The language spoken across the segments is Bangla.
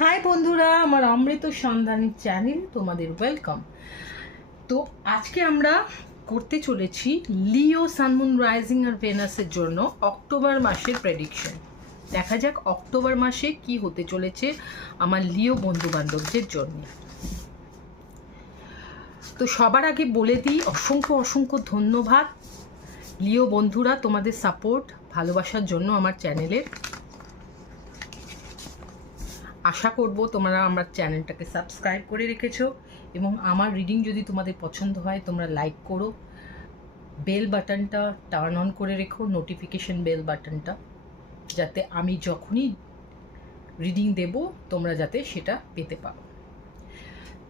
হাই বন্ধুরা, আমার অমৃত সন্ধানী চ্যানেল তোমাদের ওয়েলকাম। তো আজকে আমরা করতে চলেছি লিও সানমুন রাইজিং আর ভেনাসের জন্য অক্টোবর মাসের প্রেডিকশন। দেখা যাক অক্টোবর মাসে কি হতে চলেছে আমার লিও বন্ধু বান্ধবদের জন্য। তো সবার আগে বলে দিই অসংখ্য অসংখ্য ধন্যবাদ লিও বন্ধুরা, তোমাদের সাপোর্ট ভালোবাসার জন্য আমার চ্যানেলের। আশা করব তোমরা আমার চ্যানেলটাকে সাবস্ক্রাইব করে রেখেছো এবং আমার রিডিং যদি তোমাদের পছন্দ হয় তোমরা লাইক করো, বেল বাটনটা টার্ন অন করে রেখো, নোটিফিকেশন বেল বাটনটা, যাতে আমি যখনই রিডিং দেব তোমরা যাতে সেটা পেতে পারো।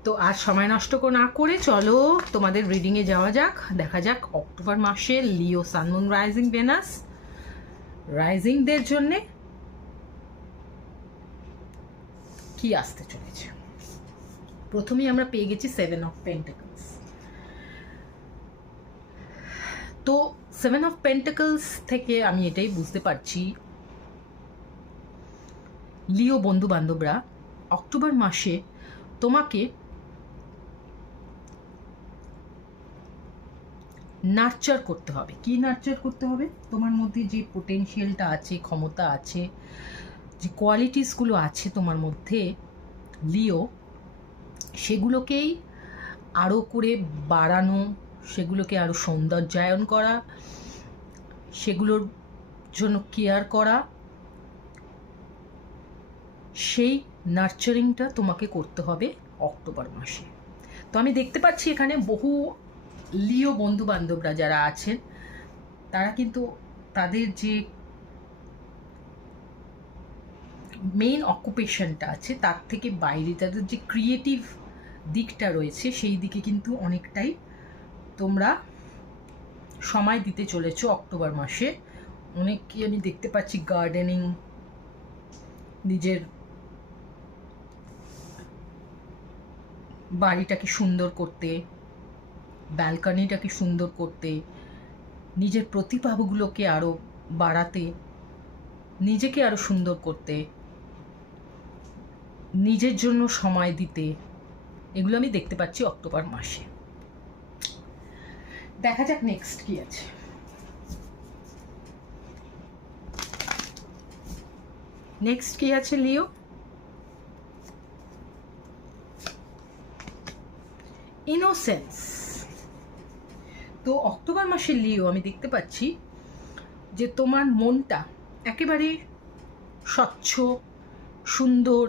তো আর সময় নষ্ট না করে চলো তোমাদের রিডিংয়ে যাওয়া যাক। দেখা যাক অক্টোবর মাসে লিও সানমুন রাইজিং ভেনাস রাইজিংদের জন্যে কি আসতে চলেছে। প্রথমেই আমরা পেয়ে গেছি 7 অফ পেন্টাকলস। তো 7 অফ পেন্টাকলস থেকে আমি এটাই বুঝতে পারছি লিও বন্ধু বান্ধবরা অক্টোবর মাসে তোমাকে নার্চার করতে হবে। কি নার্চার করতে হবে? তোমার মধ্যে যে পোটেনশিয়ালটা আছে, ক্ষমতা আছে, যে কোয়ালিটিসগুলো আছে তোমার মধ্যে লিও, সেগুলোকেই আরও করে বাড়ানো, সেগুলোকে আরও সৌন্দর্যায়ন করা, সেগুলোর জন্য কেয়ার করা, সেই নার্চারিংটা তোমাকে করতে হবে অক্টোবর মাসে। তো আমি দেখতে পাচ্ছি এখানে বহু লিও বন্ধু বান্ধবরা যারা আছেন তারা কিন্তু তাদের যে মেইন অকুপেশনটা আছে তার থেকে বাইরে তাদের যে ক্রিয়েটিভ দিকটা রয়েছে সেই দিকে কিন্তু অনেকটাই তোমরা সময় দিতে চলেছো অক্টোবর মাসে। অনেককে আমি দেখতে পাচ্ছি গার্ডেনিং, নিজের বাড়িটাকে সুন্দর করতে, ব্যালকনিটাকে সুন্দর করতে, নিজের প্রতিভাগুলোকে আরও বাড়াতে, নিজেকে আরও সুন্দর করতে, নিজের জন্য সময় দিতে, এগুলো আমি দেখতে পাচ্ছি অক্টোবর মাসে। দেখা যাক নেক্সট কি আছে। নেক্সট কি আছে লিও? ইনোসেন্স। তো অক্টোবর মাসে লিও আমি দেখতে পাচ্ছি যে তোমার মনটা একেবারে স্বচ্ছ, সুন্দর,